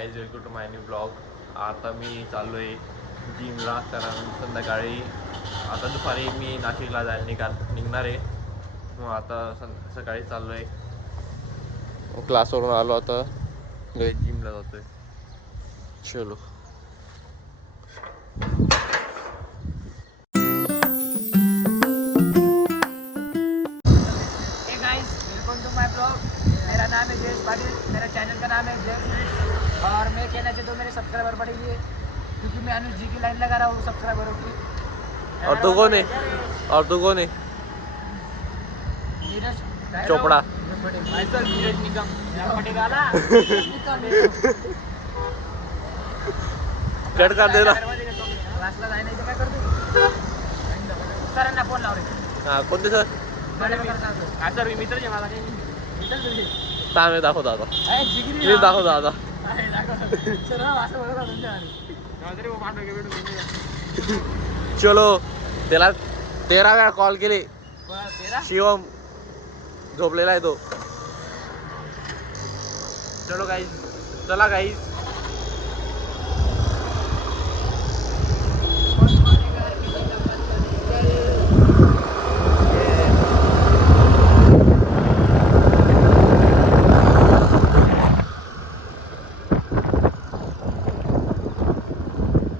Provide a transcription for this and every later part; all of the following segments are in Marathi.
Welcome to my new blog. आता मी चाललो आहे जिमला, कारण संध्याकाळी आता दुपारी मी नाशिकला निघणार आहे. मग आता सकाळी चाललो आहे, क्लासवरून आलो, आता जिमला जातो आहे. चलो. Welcome to my blog. मेरा नाम है जयेश पाटिल. मेरा चैनल का नाम है जयेश, और मैं कहना चाहता हूँ मेरे सब्सक्राइबर बढ़ेंगे, क्योंकि मैं अनुज जी की लाइन लगा रहा हूँ सब्सक्राइबरों की. और तू कौन है? और तू कौन है? नीरज चोपड़ा. माइसल नीरज निकम कट कर दे ना. क्लासला जाय नाही तर काय करतो? सरांना फोन लावले. हां, कोणते सर? हा सर, मी मित्रच आहे माझा. काही मित्र तुझे तांबे दाखवतो आता. जिगिरी प्लीज दाखवतो आता. सर असं बोलत होता तुमच्या. चलो. त्याला 13 वेळा कॉल केले. 13 शिवम झोपलेला आहे तो. चलो गाईज, चला गाईज.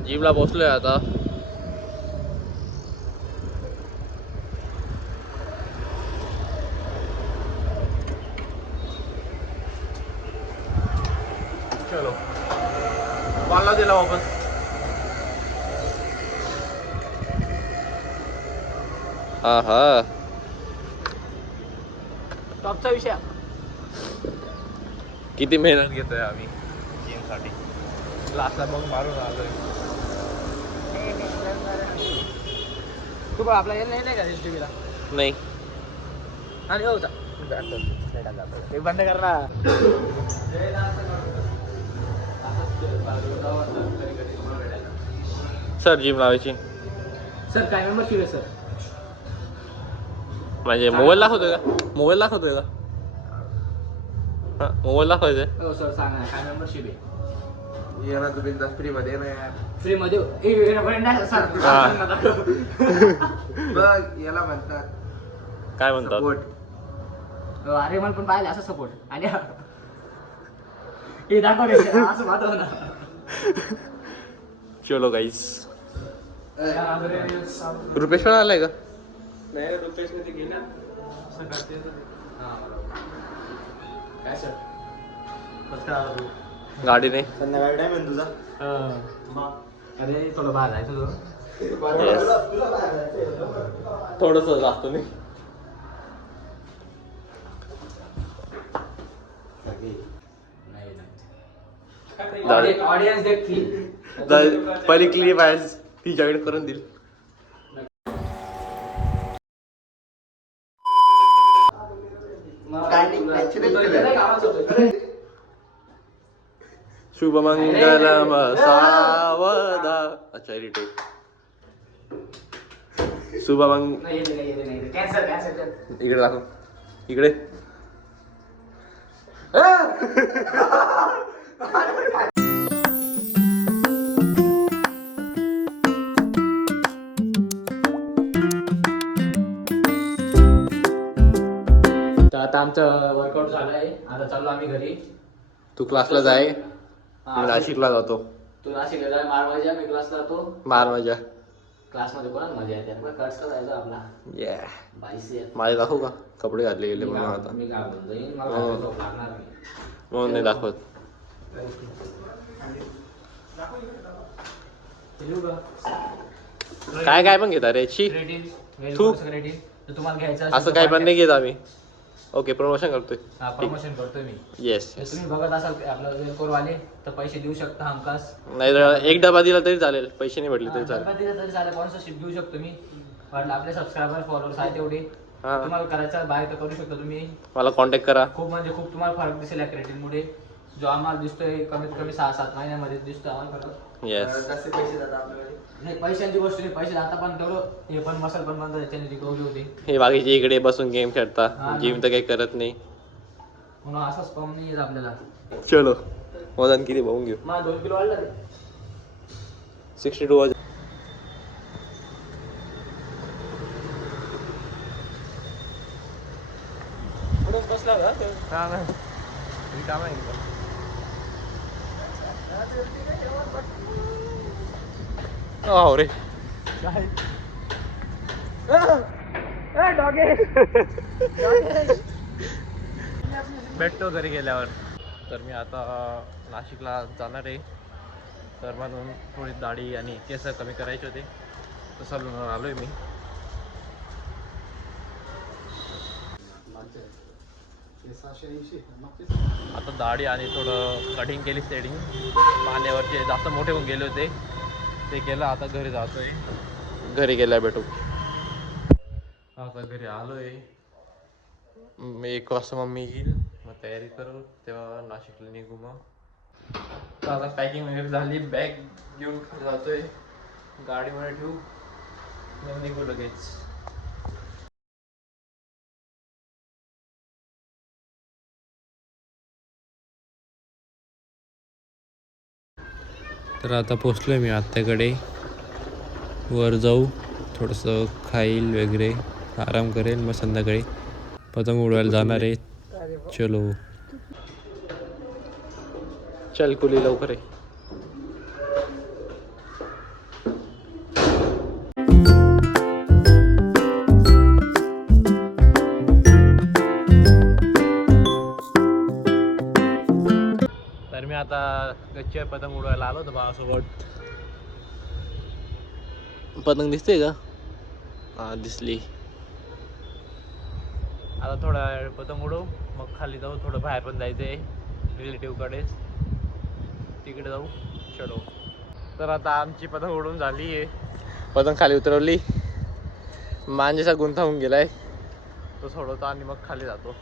जिमला पोहोचलोय आता. चलो, कॉलला दिला वापस. हा टॉपचा विषय. किती मेहनत घेतोय आम्ही जिमसाठी. क्लासला मग मारून आलोय. तू बघ, आपला येईल नाही का टीव्हीला? नाही, आणि होता ते बंद कर ना. सर जिम लावायची सर काय मेंबरशिप आहे सर? म्हणजे मोबाईल दाखवतोय का? मोबाईल दाखवतोय का? हां, मोबाईल दाखवायचंय. हो सर, सांगा काय मेंबरशिप आहे? ये ना तू बिंदास फ्री मध्ये ना यार. फ्री मध्ये सर. बघ, याला म्हणतात काय म्हणतात? अरे मला पण पाहिजे असं सपोर्ट. आणि हे दाखव असं पाहतो ना. चलो गाईस. रुपेश पण आलाय का? नाही, रुपेश मध्ये गेला काय सर? कसं आला तू? गाडीने. संध्याकाळी टाइम आहे तुझा? अरे थोडं बाहेर जायचं होतं. थोडस जास्त नाही. ऑडियन्स देखील पहिली क्लिप आहे तिच्याकडे करून देईल. शुभमंगलम सावधा. अच्छा, इरिटेट. इकडे दाखव. इकडे. तर आता आमचं वर्कआउट झालं आहे. आता चाललो आम्ही घरी. तू क्लासला जाय, मी नाशिकला जातो. तू नाशिकला जाय, मार मजा. मी क्लासला जातो. मार मजा. क्लासमध्ये कोणाला मजा येते? खर्च जायचा आपला. माझे दाखवू का? कपडे घातले गेले म्हणून आता. मी घालून जाईन, मला झोप लागणार नाही म्हणून नाही दाखवत. काय काय पण घेता रे? तू तुम्हाला घ्यायचं असं काय पण नाही घेत आम्ही. ओके, प्रमोशन करतोय. प्रमोशन करतोय मी. येस. तुम्ही बघत असाल आपलं वेलकोरवाले, तर पैसे देऊ शकता हमखास. नाही तर एक डबा दिला तरी चालेल, पैसे नाही भेटले तरी चालेल. डबा दिला तरी चालेल, स्पॉन्सरशिप घेऊ शकतो मी. वाटलं आपले सबस्क्रायबर फॉलोअर्स आहेत तेवढे, तुम्हाला करायचं बाहेर तर करू शकता तुम्ही. मला कॉन्टॅक्ट करा. खूप म्हणजे खूप तुम्हाला फरक दिसेल या क्रेटिनमुळे. जो आम्हाला दिसतोय कमीत कमी 6-7 महिन्यामध्ये दिसतोय आम्हाला फरक. येस. पैसे जातात आपल्याकडे. नाही, पैशांची गोष्ट नाही. पैसे आता पण तेवढं हे पण मसल पण बंद त्याने रिकव्हरी होती. हे बाकीचे इकडे बसून गेम खेळता, जिम तर काही करत नाही. म्हणून असा स्पॉम नाही येत आपल्याला. चलो. वजन किती बघून घेऊ. 2 किलो वाढलं रे. 62 वजन. पुढं बसला का? हा ना काम आहे हो रे. भेटतो घरी गेल्यावर. तर मी आता नाशिकला जाणार आहे, तर म्हणून थोडी दाढी आणि केस कमी करायचे होते, तर सलूनवर आलो आहे मी. आता दाढी आणि थोडं कटिंग केली, सेटिंग मानेवरचे जास्त मोठे होऊन गेले होते ते केलं. आता घरी जातोय, घरी गेल्या भेटू. आता घरी आलोय मी. 1 वाजता मम्मी येईल, मग तयारी करू, तेव्हा नाशिकला निघू. मग तर आता पॅकिंग वगैरे झाली, बॅग घेऊन जातोय, गाडीमध्ये ठेवू, मग निघू लगेच. तर आता पोचलोय मी आत्याकडे. वर जाऊ, थोडंसं खाईल वगैरे, आराम करेल, मग संध्याकाळी पतंग उडवायला जाणार आहे. चलो चल कुली, लवकर आहे. तर मी आता गच्चीवर पतंग उडवायला आलो होतो भावासोबत. पतंग दिसते का? हा दिसली. आता थोडा वेळ पतंग उडवू, मग खाली जाऊ, थोडं बाहेर पण जायचं आहे रिलेटिव्हकडेच, तिकडे जाऊ. चलो. तर आता आमची पतंग उडवून झाली आहे, पतंग खाली उतरवली, मांजेचा गुंता होऊन गेलाय, तो सोडवतो आणि मग खाली जातो.